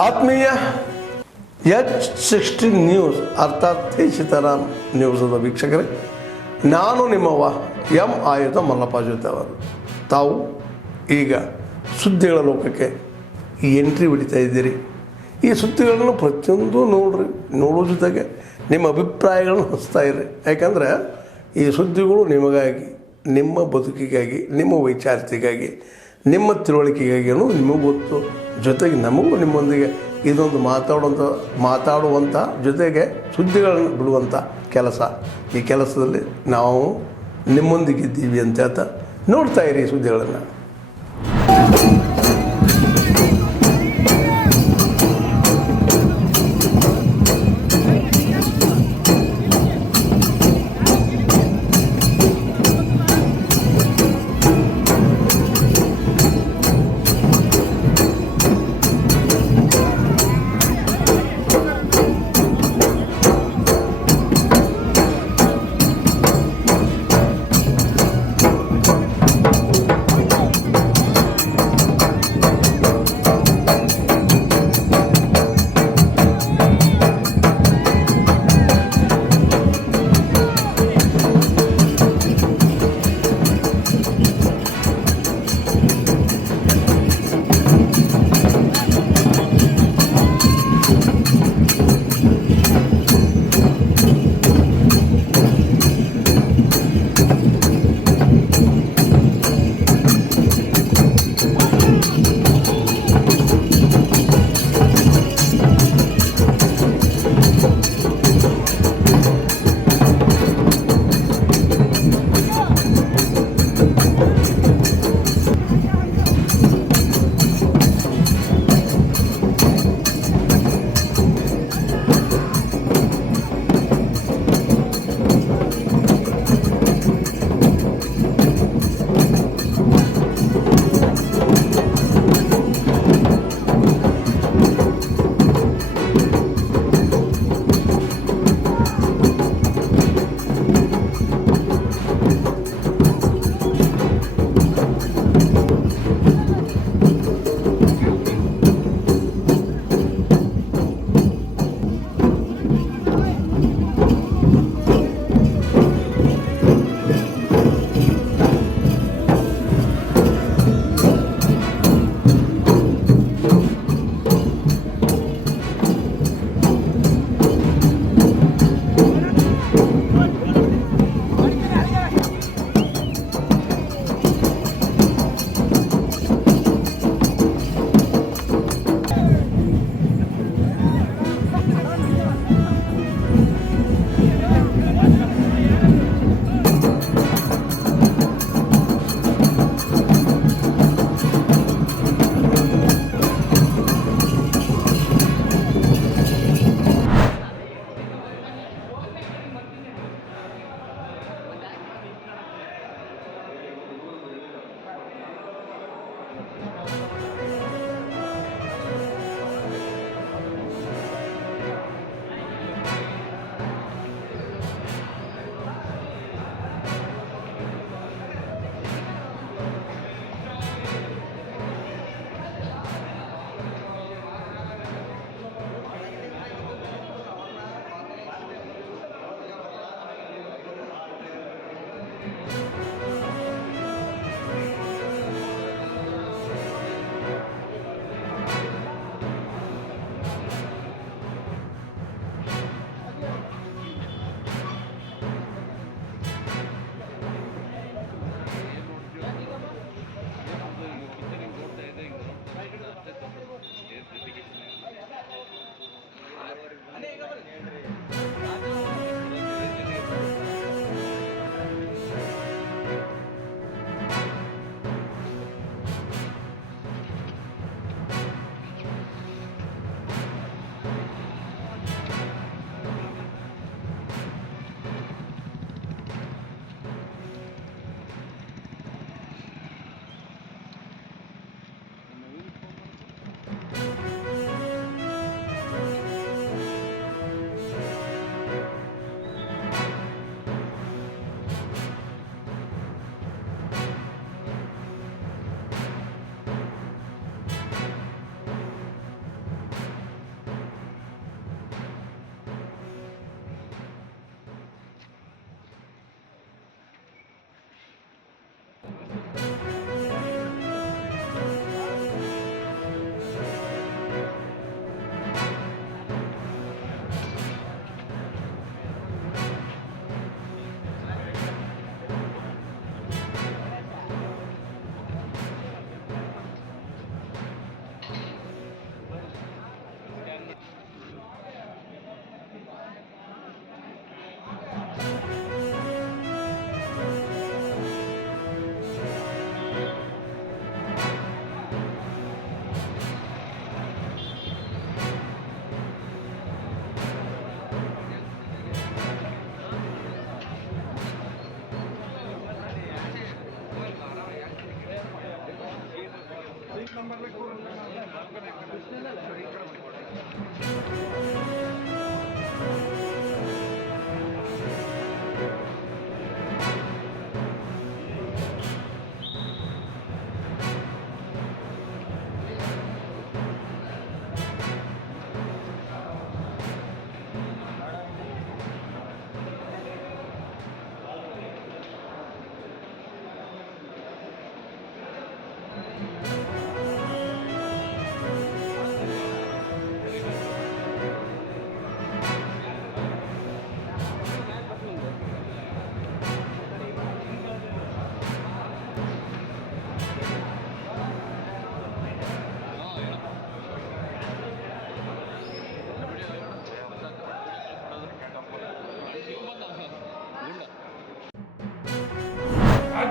ಆತ್ಮೀಯ H16 news ಅರ್ಥಾತ್ ಸೀತಾರಾಮ್ ನ್ಯೂಸದ ವೀಕ್ಷಕರೇ, ನಾನು ನಿಮ್ಮವ ಎಂ ಆಯುಧ ಮಲ್ಲಪ್ಪ ಜೊತೆ ಅವರು. ತಾವು ಈಗ ಸುದ್ದಿಗಳ ಲೋಕಕ್ಕೆ ಎಂಟ್ರಿ ಹೊಡಿತಾ ಇದ್ದೀರಿ. ಈ ಸುದ್ದಿಗಳನ್ನು ಪ್ರತಿಯೊಂದು ನೋಡೋ ಜೊತೆಗೆ ನಿಮ್ಮ ಅಭಿಪ್ರಾಯಗಳನ್ನು ಹಂಚ್ತಾ ಇರಿ. ಯಾಕಂದರೆ ಈ ಸುದ್ದಿಗಳು ನಿಮಗಾಗಿ, ನಿಮ್ಮ ಬದುಕಿಗಾಗಿ, ನಿಮ್ಮ ವೈಚಾರಿಕೆಗಾಗಿ, ನಿಮ್ಮ ತಿಳುವಳಿಕೆಗಾಗಿ ಅನ್ನೋದು ನಿಮಗೂ ಗೊತ್ತು. ಜೊತೆಗೆ ನಮಗೂ ನಿಮ್ಮೊಂದಿಗೆ ಇದೊಂದು ಮಾತಾಡುವಂಥ ಜೊತೆಗೆ ಸುದ್ದಿಗಳನ್ನು ಬಿಡುವಂಥ ಕೆಲಸ. ಈ ಕೆಲಸದಲ್ಲಿ ನಾವು ನಿಮ್ಮೊಂದಿಗಿದ್ದೀವಿ ಅಂತ ಹೇಳ್ತಾ ನೋಡ್ತಾ ಇರಿ ಸುದ್ದಿಗಳನ್ನು.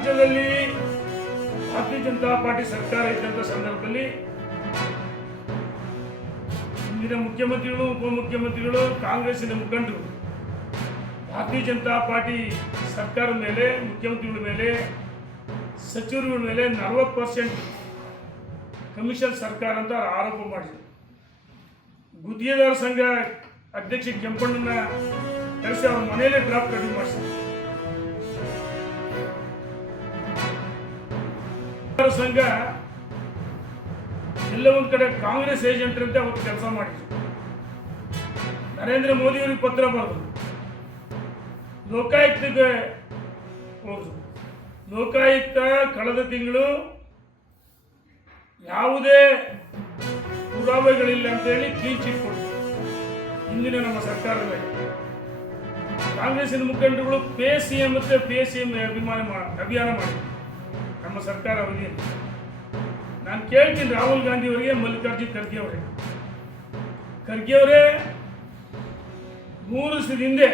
ರಾಜ್ಯದಲ್ಲಿ ಭಾರತೀಯ ಜನತಾ ಪಾರ್ಟಿ ಸರ್ಕಾರ ಇದ್ದಂಥ ಸಂದರ್ಭದಲ್ಲಿ ಇಂದಿನ ಮುಖ್ಯಮಂತ್ರಿಗಳು ಉಪಮುಖ್ಯಮಂತ್ರಿಗಳು ಕಾಂಗ್ರೆಸ್ಸಿನ ಮುಖಂಡರು ಭಾರತೀಯ ಜನತಾ ಪಾರ್ಟಿ ಸರ್ಕಾರದ ಮೇಲೆ, ಮುಖ್ಯಮಂತ್ರಿಗಳ ಮೇಲೆ, ಸಚಿವರುಗಳ ಮೇಲೆ 40% ಕಮಿಷನ್ ಸರ್ಕಾರ ಅಂತ ಆರೋಪ ಮಾಡಿದರು. ಗುತ್ತಿಗೆದಾರ ಸಂಘ ಅಧ್ಯಕ್ಷ ಕೆಂಪಣ್ಣನ ಕರೆಸಿ ಅವ್ರ ಮನೆಯಲ್ಲೇ ಡ್ರಾಫ್ಟ್ ರೆಡಿ ಮಾಡಿಸಿದ್ರು. ಸಂಘ ಎಲ್ಲ ಒಂದ್ ಕಡೆ ಕಾಂಗ್ರೆಸ್ ಏಜೆಂಟ್ ಅಂತ ಅವತ್ತು ಕೆಲಸ ಮಾಡಿದ್ರು. ನರೇಂದ್ರ ಮೋದಿ ಅವರಿಗೆ ಪತ್ರ ಬರೆದ್ರು, ಲೋಕಾಯುಕ್ತಕ್ಕೆ ಹೋದ್ರು. ಲೋಕಾಯುಕ್ತ ಕಳೆದ ತಿಂಗಳು ಯಾವುದೇ ಪುರಾವೆಗಳಿಲ್ಲ ಅಂತ ಹೇಳಿ ಕ್ಲೀನ್ ಚಿಟ್ ಕೊಡ್ತು. ಇಂದಿನ ನಮ್ಮ ಸರ್ಕಾರದ ಕಾಂಗ್ರೆಸ್ಸಿನ ಮುಖಂಡರುಗಳು ಪೇ ಸಿಎಂ ಮತ್ತೆ ಪೇ ಸಿಎಂ ಅಭಿಯಾನ ಮಾಡಿದ್ರು ನಮ್ಮ ಸರ್ಕಾರ ಅವಧಿಯಲ್ಲಿ. ನಾನು ಕೇಳ್ತೀನಿ ರಾಹುಲ್ ಗಾಂಧಿ ಅವರಿಗೆ, ಮಲ್ಲಿಕಾರ್ಜುನ್ ಖರ್ಗೆ ಅವರೇ, 3 ದಿವಸದ ಹಿಂದೆ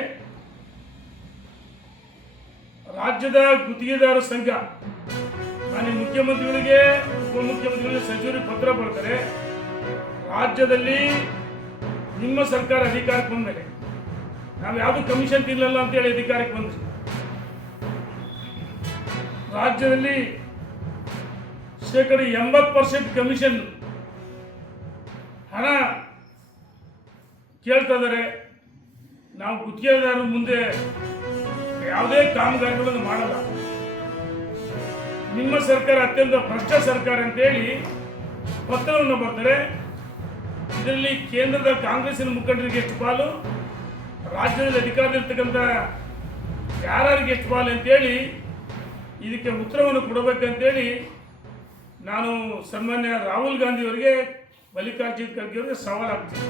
ರಾಜ್ಯದ ಗುತ್ತಿಗೆದಾರ ಸಂಘ ಮಾನ್ಯ ಮುಖ್ಯಮಂತ್ರಿಗಳಿಗೆ, ಉಪಮುಖ್ಯಮಂತ್ರಿಗಳಿಗೆ, ಸಚಿವರಿಗೆ ಪತ್ರ ಬರ್ತಾರೆ. ರಾಜ್ಯದಲ್ಲಿ ನಿಮ್ಮ ಸರ್ಕಾರ ಅಧಿಕಾರಕ್ಕೆ ಬಂದ ಮೇಲೆ ನಾವು ಯಾವುದು ಕಮಿಷನ್ ತಿನ್ನಲ್ಲ ಅಂತೇಳಿ ಅಧಿಕಾರಕ್ಕೆ ಬಂದ್ರಿ. ರಾಜ್ಯದಲ್ಲಿ 80% ಕಮಿಷನ್ ಹಣ ಕೇಳ್ತಾ ಇದ್ದಾರೆ. ನಾವು ಗುತ್ತಿಗೆದಾರರ ಮುಂದೆ ಯಾವುದೇ ಕಾಮಗಾರಿಗಳನ್ನು ಮಾಡಲ್ಲ. ನಿಮ್ಮ ಸರ್ಕಾರ ಅತ್ಯಂತ ಭ್ರಷ್ಟ ಸರ್ಕಾರ ಅಂತೇಳಿ ಪತ್ರವನ್ನು ಬರ್ತಾರೆ. ಇದರಲ್ಲಿ ಕೇಂದ್ರದ ಕಾಂಗ್ರೆಸ್ಸಿನ ಮುಖಂಡರಿಗೆ ಎಷ್ಟು ಪಾಲು, ರಾಜ್ಯದಲ್ಲಿ ಅಧಿಕಾರದಲ್ಲಿರ್ತಕ್ಕಂಥ ಯಾರಿಗೆ ಎಷ್ಟು ಪಾಲು ಅಂತೇಳಿ ಇದಕ್ಕೆ ಉತ್ತರವನ್ನು ಕೊಡಬೇಕಂತೇಳಿ ನಾನು ಸನ್ಮಾನ್ಯ ರಾಹುಲ್ ಗಾಂಧಿ ಅವರಿಗೆ, ಮಲ್ಲಿಕಾರ್ಜುನ್ ಖರ್ಗೆ ಅವರಿಗೆ ಸವಾಲು ಹಾಕ್ತೀನಿ.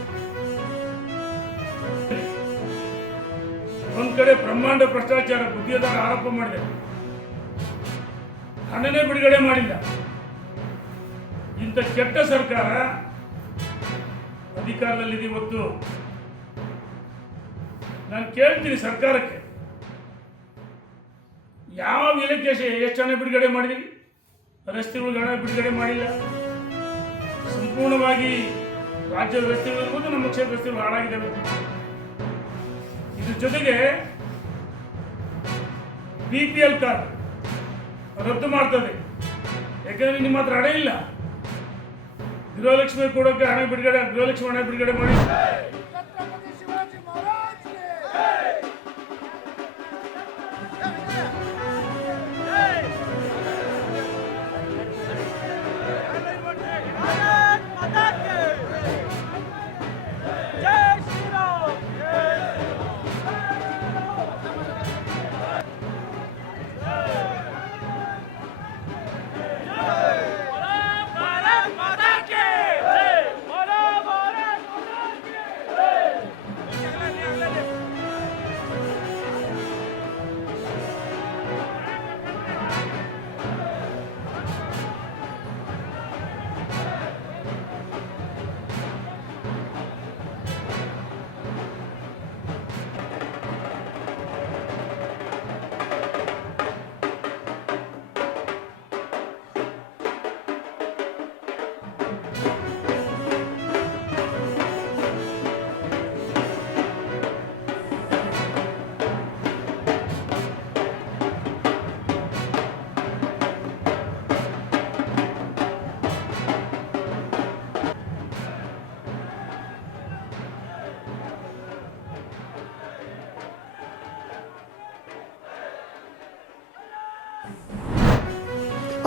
ಒಂದ್ ಕಡೆ ಬ್ರಹ್ಮಾಂಡ ಭ್ರಷ್ಟಾಚಾರ, ಗುತ್ತಿಗೆದಾರ ಆರೋಪ ಮಾಡಿದೆ, ಹಣನೇ ಬಿಡುಗಡೆ ಮಾಡಿಲ್ಲ. ಇಂಥ ಕೆಟ್ಟ ಸರ್ಕಾರ ಅಧಿಕಾರದಲ್ಲಿದೆ ಇವತ್ತು. ನಾನು ಕೇಳ್ತೀನಿ ಸರ್ಕಾರಕ್ಕೆ, ಯಾವ ಇಲಾಖೆ ಎಷ್ಟು ಹಣ ಬಿಡುಗಡೆ ಮಾಡಿದೀವಿ? ರಸ್ತೆಗಳಿಗೆ ಹಣ ಬಿಡುಗಡೆ ಮಾಡಿಲ್ಲ. ಸಂಪೂರ್ಣವಾಗಿ ರಾಜ್ಯದ ರಸ್ತೆಗಳಿರ್ಬೋದು, ನಮ್ಮ ಕ್ಷೇತ್ರ ರಸ್ತೆಗಳು ಹಾಳಾಗಿದ್ದಾವೆ. ಇದ್ರ ಜೊತೆಗೆ BPL ಕಾರ್ಡ್ ರದ್ದು ಮಾಡ್ತದೆ. ಯಾಕಂದ್ರೆ ನಿಮ್ಮ ಹತ್ರ ಹಣ ಇಲ್ಲ. ಗೃಹಲಕ್ಷ್ಮಿ ಕೊಡೋಕೆ ಹಣ ಬಿಡುಗಡೆ, ಗೃಹಲಕ್ಷ್ಮಿ ಹಣ ಬಿಡುಗಡೆ ಮಾಡಿ.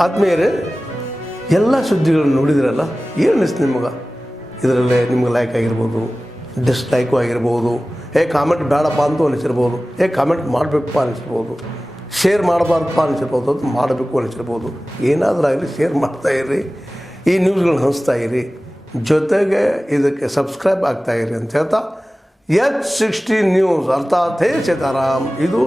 ಆದ್ಮೇಲೆ ಎಲ್ಲ ಸುದ್ದಿಗಳನ್ನು ನೋಡಿದ್ರಲ್ಲ, ಏನು ಅನಿಸ್ತು ನಿಮಗೆ? ಇದರಲ್ಲೇ ನಿಮ್ಗೆ ಲೈಕ್ ಆಗಿರ್ಬೋದು, ಡಿಸ್ಲೈಕು ಆಗಿರ್ಬೋದು, ಕಾಮೆಂಟ್ ಬೇಡಪ್ಪ ಅಂತೂ ಅನಿಸಿರ್ಬೋದು, ಕಾಮೆಂಟ್ ಮಾಡಬೇಕಪ್ಪ ಅನಿಸಿರ್ಬೋದು, ಶೇರ್ ಮಾಡಬಾರ್ದಪ್ಪ ಅನಿಸಿರ್ಬೋದು, ಅದು ಮಾಡಬೇಕು ಅನಿಸಿರ್ಬೋದು. ಏನಾದರೂ ಆಗಲಿ ಶೇರ್ ಮಾಡ್ತಾಯಿರಿ, ಈ ನ್ಯೂಸ್ಗಳನ್ನ ಹಂಚ್ತಾಯಿರಿ, ಜೊತೆಗೆ ಇದಕ್ಕೆ ಸಬ್ಸ್ಕ್ರೈಬ್ ಆಗ್ತಾಯಿರಿ ಅಂತ ಹೇಳ್ತಾ H60 ನ್ಯೂಸ್ ಅರ್ಥಾತ್ ಹೇ ಸೀತಾರಾಮ್ ಇದು